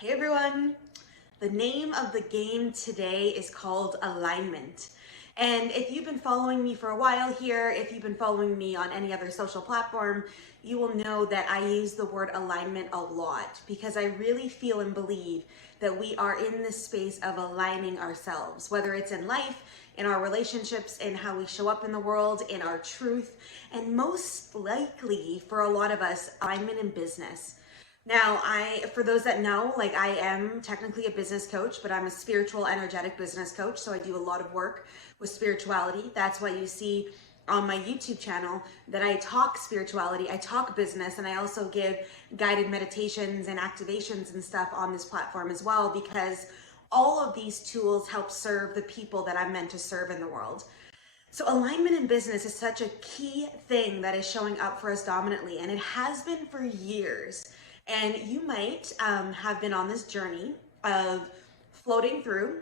Hey everyone! The name of the game today is called alignment. And if you've been following me for a while here, if you've been following me on any other social platform, you will know that I use the word alignment a lot because I really feel and believe that we are in this space of aligning ourselves, whether it's in life, in our relationships, in how we show up in the world, in our truth, and most likely for a lot of us, alignment in business. Now, for those that know, I am technically a business coach, but I'm a spiritual, energetic business coach. So I do a lot of work with spirituality. That's why you see on my YouTube channel that I talk spirituality, I talk business, and I also give guided meditations and activations and stuff on this platform as well, because all of these tools help serve the people that I'm meant to serve in the world. So alignment in business is such a key thing that is showing up for us dominantly, and it has been for years. And you might have been on this journey of floating through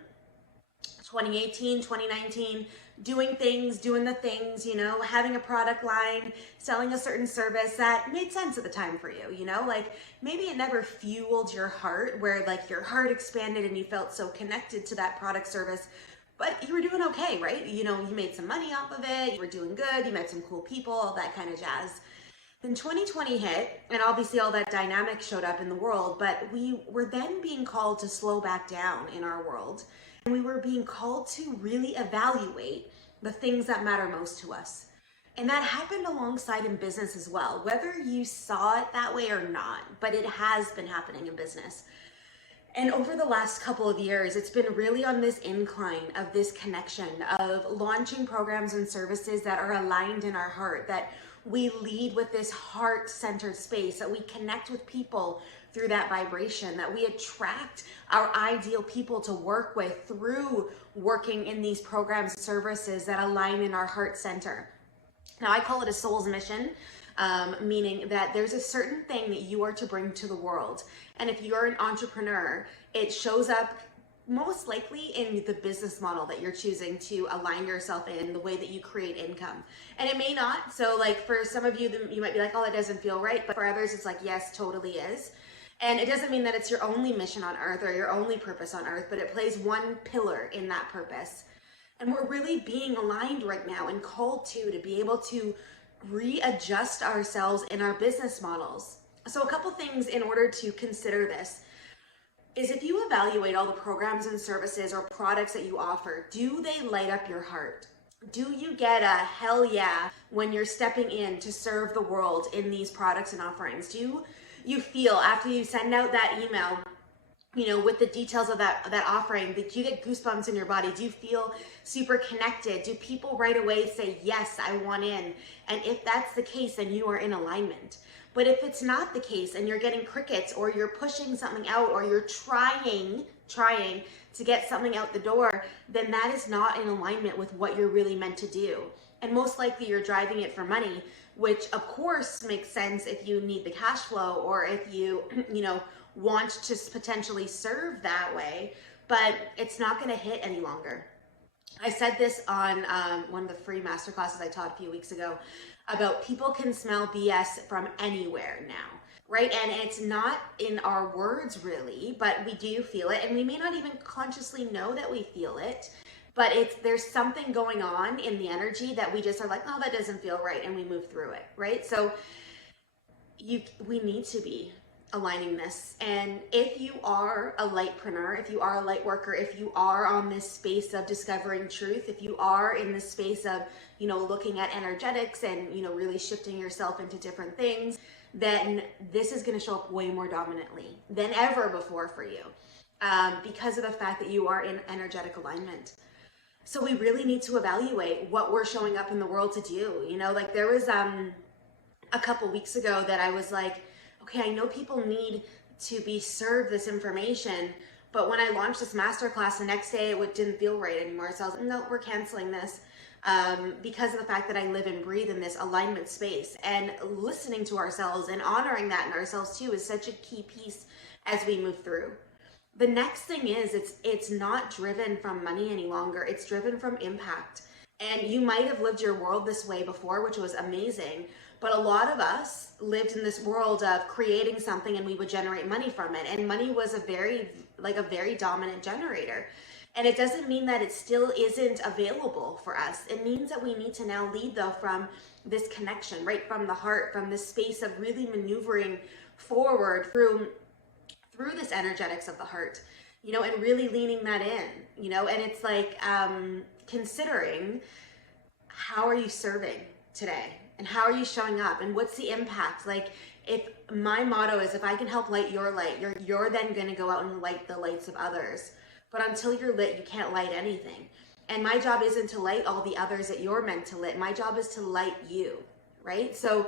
2018, 2019, doing the things, having a product line, selling a certain service that made sense at the time for you, maybe it never fueled your heart where your heart expanded and you felt so connected to that product service, but you were doing okay, right? You made some money off of it, you were doing good, you met some cool people, all that kind of jazz. Then 2020 hit, and obviously all that dynamic showed up in the world, but we were then being called to slow back down in our world. And we were being called to really evaluate the things that matter most to us. And that happened alongside in business as well, whether you saw it that way or not, but it has been happening in business. And over the last couple of years, it's been really on this incline of this connection of launching programs and services that are aligned in our heart, that we lead with this heart-centered space, that we connect with people through that vibration, that we attract our ideal people to work with through working in these programs and services that align in our heart center. Now, I call it a soul's mission, meaning that there's a certain thing that you are to bring to the world. And if you're an entrepreneur, it shows up most likely in the business model that you're choosing to align yourself in, the way that you create income. And it may not. So for some of you, you might be like, oh, that doesn't feel right. But for others, it's like, yes, totally is. And it doesn't mean that it's your only mission on earth or your only purpose on earth, but it plays one pillar in that purpose. And we're really being aligned right now and called to be able to readjust ourselves in our business models. So a couple things in order to consider this is, if you evaluate all the programs and services or products that you offer, do they light up your heart? Do you get a hell yeah when you're stepping in to serve the world in these products and offerings? Do you feel after you send out that email, with the details of that offering, do you get goosebumps in your body? Do you feel super connected? Do people right away say, yes, I want in? And if that's the case, then you are in alignment. But if it's not the case and you're getting crickets, or you're pushing something out, or you're trying to get something out the door, then that is not in alignment with what you're really meant to do. And most likely you're driving it for money, which of course makes sense if you need the cash flow, or if you, want to potentially serve that way, but it's not going to hit any longer. I said this on one of the free masterclasses I taught a few weeks ago about people can smell BS from anywhere now, right? And it's not in our words really, but we do feel it, and we may not even consciously know that we feel it, but there's something going on in the energy that we just are like, oh, that doesn't feel right, and we move through it, right? So we need to be aligning this. And if you are a lightpreneur, if you are a light worker, if you are on this space of discovering truth, if you are in this space of, looking at energetics and, really shifting yourself into different things, then this is going to show up way more dominantly than ever before for you, because of the fact that you are in energetic alignment. So we really need to evaluate what we're showing up in the world to do. There was a couple weeks ago that I was like, okay, I know people need to be served this information, but when I launched this masterclass, the next day it didn't feel right anymore. So I was like, no, we're canceling this, because of the fact that I live and breathe in this alignment space, and listening to ourselves and honoring that in ourselves too is such a key piece as we move through. The next thing is, it's not driven from money any longer. It's driven from impact. And you might have lived your world this way before, which was amazing, But a lot of us lived in this world of creating something and we would generate money from it. And money was a very dominant generator. And it doesn't mean that it still isn't available for us. It means that we need to now lead though from this connection, right from the heart, from this space of really maneuvering forward through this energetics of the heart, and really leaning that in, and it's like considering how are you serving today and how are you showing up and what's the impact. Like, if my motto is, if I can help light your light, you're then going to go out and light the lights of others. But until you're lit, you can't light anything. And my job isn't to light all the others that you're meant to lit. My job is to light you, right? So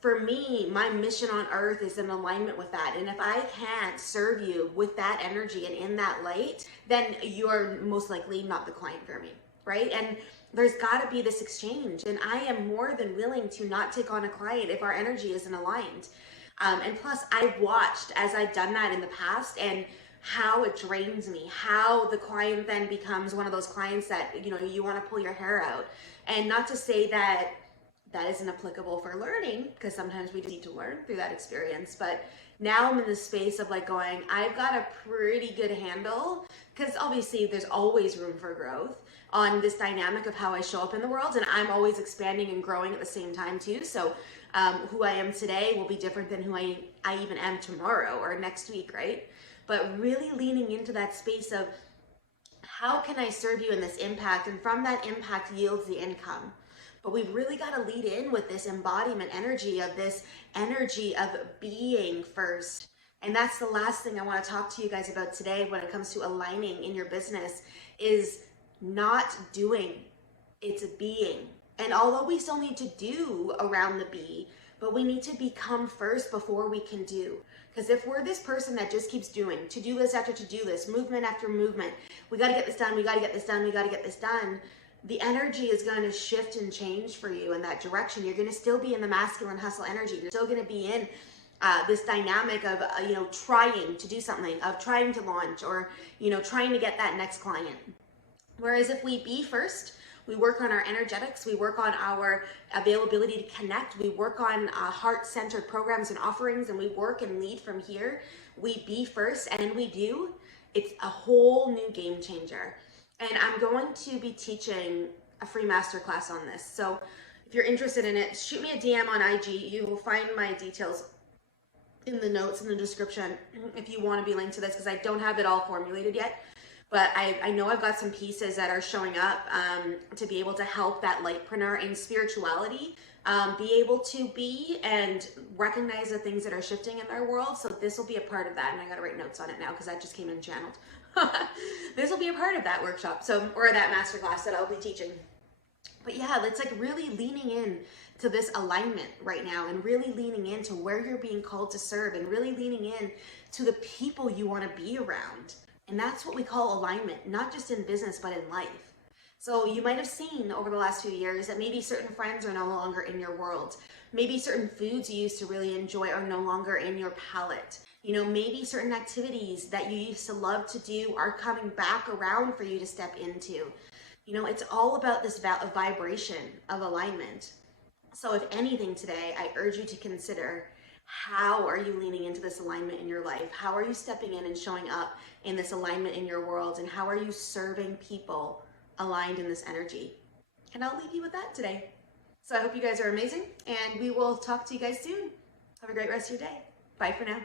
for me, my mission on earth is in alignment with that. And if I can't serve you with that energy and in that light, then you're most likely not the client for me, right? And there's got to be this exchange. And I am more than willing to not take on a client if our energy isn't aligned. And plus, I've watched as I've done that in the past and how it drains me, how the client then becomes one of those clients that, you want to pull your hair out. And not to say that that isn't applicable for learning, because sometimes we need to learn through that experience. But now I'm in the space of like going, I've got a pretty good handle, because obviously there's always room for growth on this dynamic of how I show up in the world. And I'm always expanding and growing at the same time too. So who I am today will be different than who I even am tomorrow or next week, right? But really leaning into that space of how can I serve you in this impact? And from that impact yields the income. But we've really got to lead in with this embodiment energy of being first. And that's the last thing I want to talk to you guys about today when it comes to aligning in your business is not doing, it's being. And although we still need to do around the be, but we need to become first before we can do. Because if we're this person that just keeps doing to-do list after to-do list, movement after movement, we got to get this done, we got to get this done, we got to get this done, the energy is going to shift and change for you in that direction. You're going to still be in the masculine hustle energy. You're still going to be in this dynamic of, trying to do something, of trying to launch or, trying to get that next client. Whereas if we be first, we work on our energetics, we work on our availability to connect, we work on heart-centered programs and offerings, and we work and lead from here. We be first, and we do. It's a whole new game changer. And I'm going to be teaching a free masterclass on this. So if you're interested in it, shoot me a DM on IG. You will find my details in the notes in the description if you want to be linked to this, because I don't have it all formulated yet. But I know I've got some pieces that are showing up to be able to help that lightpreneur in spirituality be able to be and recognize the things that are shifting in their world. So this will be a part of that. And I got to write notes on it now because that just came in channeled. This will be a part of that workshop, or that masterclass that I'll be teaching. But yeah, it's like really leaning in to this alignment right now and really leaning into where you're being called to serve and really leaning in to the people you want to be around. And that's what we call alignment, not just in business, but in life. So you might have seen over the last few years that maybe certain friends are no longer in your world. Maybe certain foods you used to really enjoy are no longer in your palate. Maybe certain activities that you used to love to do are coming back around for you to step into. It's all about this vibration of alignment. So if anything today, I urge you to consider, how are you leaning into this alignment in your life? How are you stepping in and showing up in this alignment in your world? And how are you serving people aligned in this energy? And I'll leave you with that today. So I hope you guys are amazing, and we will talk to you guys soon. Have a great rest of your day. Bye for now.